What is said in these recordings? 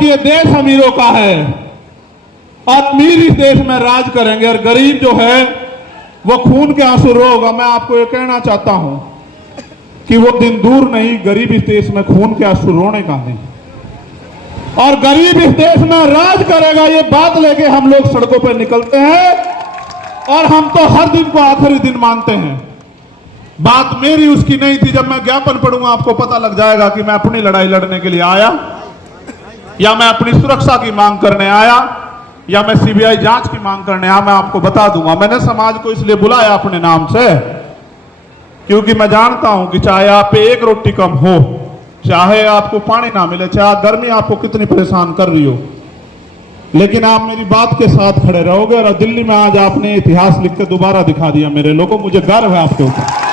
कि ये देश अमीरों का है और अमीर इस देश में राज करेंगे और गरीब जो है वो खून के आंसू रोगा। मैं आपको ये कहना चाहता हूं कि वो दिन दूर नहीं, गरीब इस देश में खून के आंसू रोने का नहीं, और गरीब इस देश में राज करेगा। ये बात लेके हम लोग सड़कों पर निकलते हैं और हम तो हर दिन को आखिरी दिन मानते हैं। बात मेरी उसकी नहीं थी। जब मैं ज्ञापन पढ़ूंगा आपको पता लग जाएगा कि मैं अपनी लड़ाई लड़ने के लिए आया या मैं अपनी सुरक्षा की मांग करने आया या मैं सीबीआई जांच की मांग करने आया। मैं आपको बता दूंगा। मैंने समाज को इसलिए बुलाया अपने नाम से क्योंकि मैं जानता हूं कि चाहे आप पे एक रोटी कम हो, चाहे आपको पानी ना मिले, चाहे गर्मी आपको कितनी परेशान कर रही हो, लेकिन आप मेरी बात के साथ खड़े रहोगे। और दिल्ली में आज आपने इतिहास लिख के दोबारा दिखा दिया मेरे लोगों। मुझे गर्व है आपके ऊपर।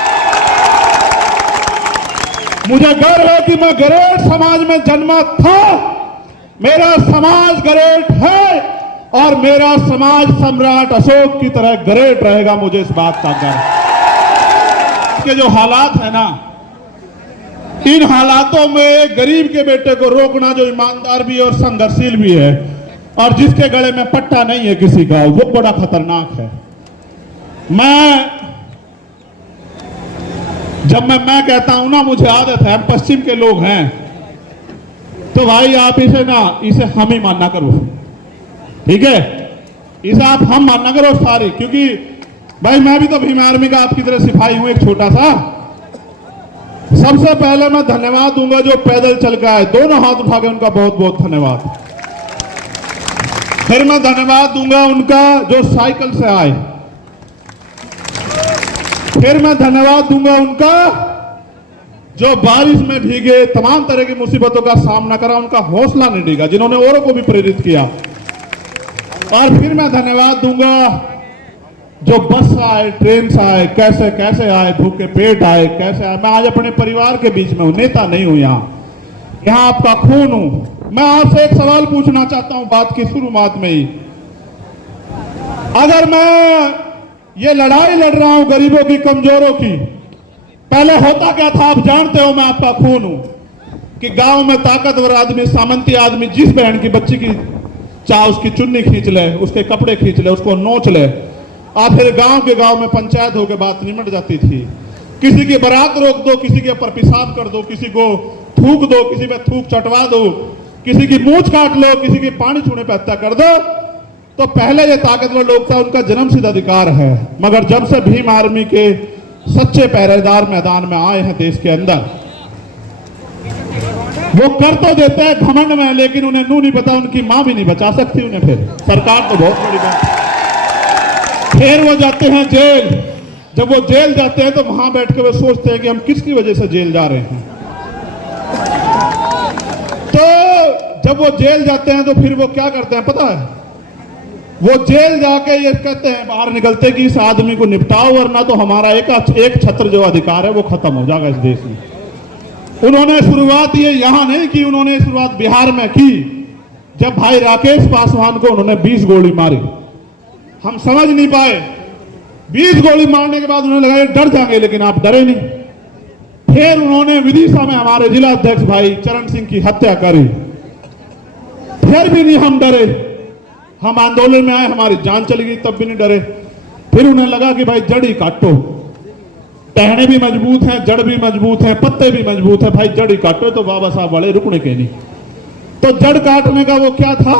मुझे गर्व है कि मैं गरेट समाज में जन्मा था। मेरा समाज गरेट है और मेरा समाज सम्राट अशोक की तरह गरेट रहेगा। मुझे इस बात का गर्व है। के जो हालात है ना, इन हालातों में गरीब के बेटे को रोकना जो ईमानदार भी है और संघर्षशील भी है और जिसके गले में पट्टा नहीं है किसी का, वो बड़ा खतरनाक है। जब मैं कहता हूं ना, मुझे आदत है, हम पश्चिम के लोग हैं, तो भाई आप इसे हम ही मानना करो, ठीक है? इसे आप हम मानना करो सारी, क्योंकि भाई मैं भी तो भीम आर्मी का आपकी तरह सिपाही हूं, एक छोटा सा। सबसे पहले मैं धन्यवाद दूंगा जो पैदल चल के आए, दोनों हाथ उठा के उनका बहुत बहुत धन्यवाद। फिर मैं धन्यवाद दूंगा उनका जो साइकिल से आए। फिर मैं धन्यवाद दूंगा उनका जो बारिश में भीगे, तमाम तरह की मुसीबतों का सामना करा, उनका हौसला नहीं डिगा, जिन्होंने औरों को भी प्रेरित किया। और फिर मैं धन्यवाद दूंगा जो बस से आए, ट्रेन से आए, कैसे कैसे आए, भूखे पेट आए, कैसे आए। मैं आज अपने परिवार के बीच में हूं, नेता नहीं हूं। यहां आपका खून हूं। मैं आपसे एक सवाल पूछना चाहता हूं बात की शुरुआत में ही। अगर मैं ये लड़ाई लड़ रहा हूं गरीबों की, कमजोरों की, पहले होता क्या था आप जानते हो। मैं आपका खून हूं कि गांव में ताकतवर आदमी, सामंती आदमी जिस बहन की बच्ची की चाहे उसकी चुन्नी खींच ले, उसके कपड़े खींच ले, उसको नोच ले, और फिर गांव के गांव में पंचायत होकर बात निमट जाती थी। किसी की बारात रोक दो, किसी के ऊपर पेशाब कर दो, किसी को थूक दो, किसी पे थूक चटवा दो, किसी की मूंछ काट लो, किसी की पानी छूने पे हत्या कर दो। तो पहले ये ताकतवर लोग था, उनका जन्मसिद्ध अधिकार है। मगर जब से भीम आर्मी के सच्चे पहरेदार मैदान में आए हैं देश के अंदर, वो कर तो देते हैं घमंड में, लेकिन उन्हें नू नहीं पता उनकी मां भी नहीं बचा सकती उन्हें। फिर सरकार तो बहुत बड़ी बात। फिर वो जाते हैं जेल। जब वो जेल जाते हैं तो वहां बैठ के वो सोचते हैं कि हम किसकी वजह से जेल जा रहे हैं। तो जब वो जेल जाते हैं तो फिर वो क्या करते हैं पता है? वो जेल जाके ये कहते हैं बाहर निकलते कि इस आदमी को निपटाओ, वरना तो हमारा एक छत्र जो अधिकार है वो खत्म हो जाएगा इस देश में। उन्होंने शुरुआत ये यहां नहीं की, उन्होंने शुरुआत बिहार में की। जब भाई राकेश पासवान को उन्होंने 20 गोली मारी, हम समझ नहीं पाए। 20 गोली मारने के बाद उन्हें लगा डर जाएंगे, लेकिन आप डरे नहीं। फिर उन्होंने विदिशा में हमारे जिला अध्यक्ष भाई चरण सिंह की हत्या करी, फिर भी नहीं हम डरे। हम आंदोलन में आए, हमारी जान चली गई, तब भी नहीं डरे। फिर उन्हें लगा कि भाई जड़ ही काटो, टहने भी मजबूत हैं, जड़ भी मजबूत है, पत्ते भी मजबूत है, भाई जड़ ही काटो। तो बाबा साहब वाले रुकने के नहीं। तो जड़ काटने का वो क्या था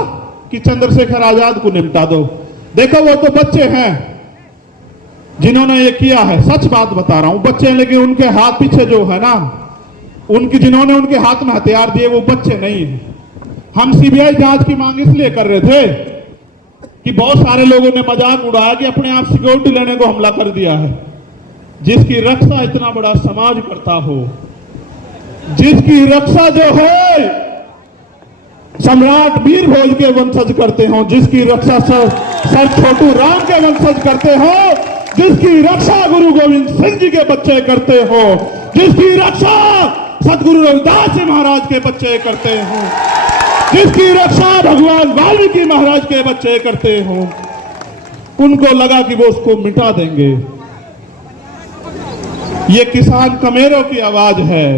कि चंद्रशेखर आजाद को निपटा दो। देखो वो तो बच्चे हैं जिन्होंने ये किया है, सच बात बता रहा हूं, बच्चे हैं, लेकिन उनके हाथ पीछे जो है ना, जिन्होंने उनके हाथ में हथियार दिए वो बच्चे नहीं है। हम सीबीआई जांच की मांग इसलिए कर रहे थे कि बहुत सारे लोगों ने मजाक उड़ाया कि अपने आप सिक्योरिटी लेने को हमला कर दिया है। जिसकी रक्षा इतना बड़ा समाज करता हो, जिसकी रक्षा जो है सम्राट वीर भोज के वंशज करते हो, जिसकी रक्षा सर छोटू राम के वंशज करते हो, जिसकी रक्षा गुरु गोविंद सिंह जी के बच्चे करते हो, जिसकी रक्षा सदगुरु रविदास जी महाराज के बच्चे करते हो, जिसकी रक्षा भगवान वाल्मीकि महाराज के बच्चे करते हो, उनको लगा कि वो उसको मिटा देंगे। ये किसान कमेरों की आवाज है।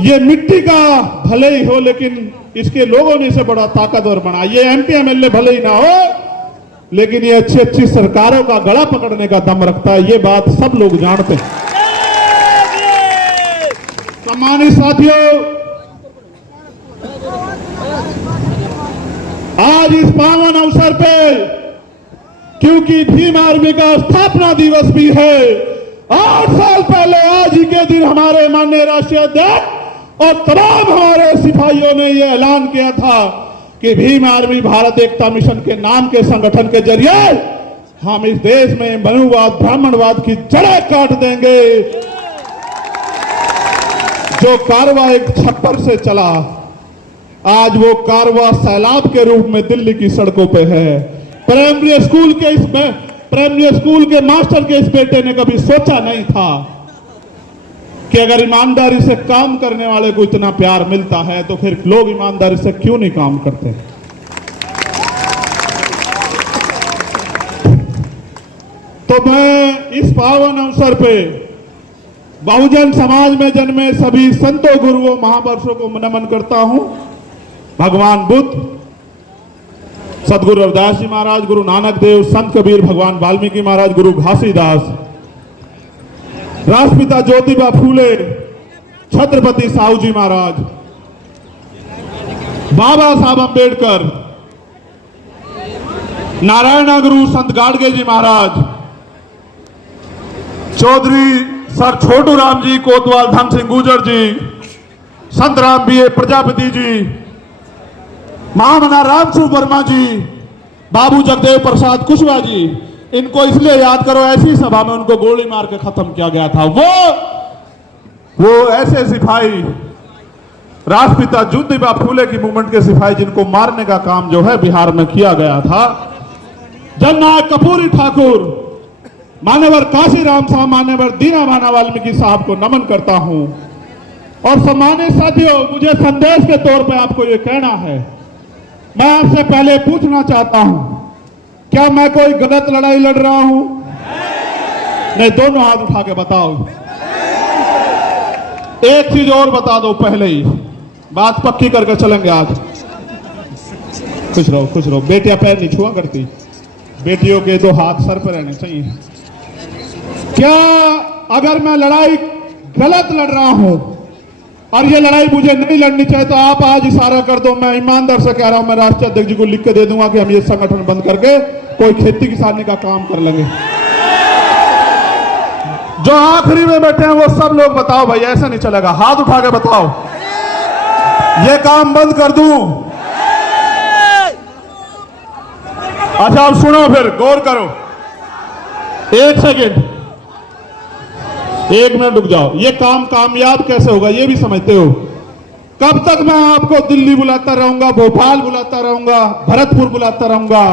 ये मिट्टी का भले ही हो, लेकिन इसके लोगों ने इसे बड़ा ताकतवर बनाया। ये एमपी एमएलए भले ही ना हो, लेकिन ये अच्छी अच्छी सरकारों का गला पकड़ने का दम रखता है, ये बात सब लोग जानते हैं। सम्मानित साथियों, आज इस पावन अवसर पे, क्योंकि भीम आर्मी का स्थापना दिवस भी है, 8 साल पहले आज ही के दिन हमारे माननीय राष्ट्रीय अध्यक्ष और तमाम हमारे सिपाहियों ने यह ऐलान किया था कि भीम आर्मी भारत एकता मिशन के नाम के संगठन के जरिए हम इस देश में मनुवाद ब्राह्मणवाद की जड़ें काट देंगे। जो कारवा एक छप्पर से चला, आज वो कारवा सैलाब के रूप में दिल्ली की सड़कों पे है। प्राइमरी स्कूल के मास्टर के इस बेटे ने कभी सोचा नहीं था कि अगर ईमानदारी से काम करने वाले को इतना प्यार मिलता है तो फिर लोग ईमानदारी से क्यों नहीं काम करते। तो मैं इस पावन अवसर पे बहुजन समाज में जन्मे सभी संतों, गुरुओं, महापुरुषों को नमन करता हूं। भगवान बुद्ध, सदगुरु रविदास जी महाराज, गुरु नानक देव, संत कबीर, भगवान वाल्मीकि महाराज, गुरु घासीदास, राष्ट्रपिता ज्योतिबा फूले, छत्रपति साहू जी महाराज, बाबा साहब अंबेडकर, नारायण गुरु संत गाडगे जी महाराज, चौधरी सर छोटू राम जी, कोतवाल धन सिंह गुर्जर जी, संत राम बीए प्रजापति जी, महामना रामसू वर्मा जी, बाबू जगदेव प्रसाद कुशवाहा जी, इनको इसलिए याद करो, ऐसी सभा में उनको गोली मार के खत्म किया गया था। वो ऐसे सिपाही, राष्ट्रपिता ज्योतिबा फूले की मूवमेंट के सिपाही, जिनको मारने का काम जो है बिहार में किया गया था। जननायक कर्पूरी ठाकुर, मान्यवर काशीराम साहब, मान्यवर दीना भाना वाल्मीकि साहब को नमन करता हूं। और सम्मानित साथियों, मुझे संदेश के तौर पे आपको यह कहना है, मैं आपसे पहले पूछना चाहता हूं, क्या मैं कोई गलत लड़ाई लड़ रहा हूं? नहीं, दोनों हाथ उठा के बताओ। एक चीज और बता दो पहले ही, बात पक्की करके चलेंगे आज। खुश रहो, खुश रहो। बेटियां पैर नहीं छुआ करती, बेटियों के 2 हाथ सर पर रहने चाहिए। क्या अगर मैं लड़ाई गलत लड़ रहा हूं और ये लड़ाई मुझे नहीं लड़नी चाहिए, तो आप आज इशारा कर दो। मैं ईमानदार से कह रहा हूं, मैं राष्ट्रीय अध्यक्ष जी को लिख के दे दूंगा कि हम ये संगठन बंद करके कोई खेती किसानी का काम कर लेंगे। जो आखिरी में बैठे हैं वो सब लोग बताओ भाई, ऐसा नहीं चलेगा। हाथ उठा के बताओ, ये काम बंद कर दूं? अच्छा, अब सुनो, फिर गौर करो। 1 सेकेंड, 1 मिनट रुक जाओ। ये काम कामयाब कैसे होगा ये भी समझते हो? कब तक मैं आपको दिल्ली बुलाता रहूंगा, भोपाल बुलाता रहूंगा, भरतपुर बुलाता रहूंगा,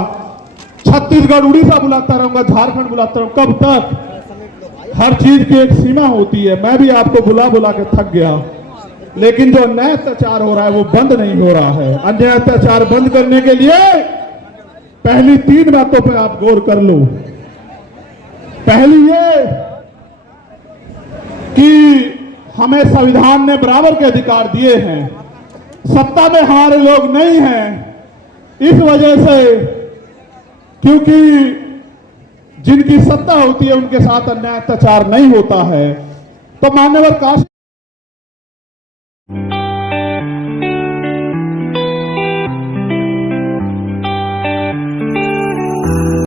छत्तीसगढ़ उड़ीसा बुलाता रहूंगा, झारखंड बुलाता रहूंगा? कब तक? हर चीज की एक सीमा होती है। मैं भी आपको बुला बुला के थक गया, लेकिन जो अन्याय अत्याचार हो रहा है वो बंद नहीं हो रहा है। अन्याय अत्याचार बंद करने के लिए पहली 3 बातों पर आप गौर कर लो। पहली ये कि हमें संविधान ने बराबर के अधिकार दिए हैं, सत्ता में हमारे लोग नहीं हैं, इस वजह से, क्योंकि जिनकी सत्ता होती है उनके साथ अन्याय अत्याचार नहीं होता है। तो मान्यवर काशी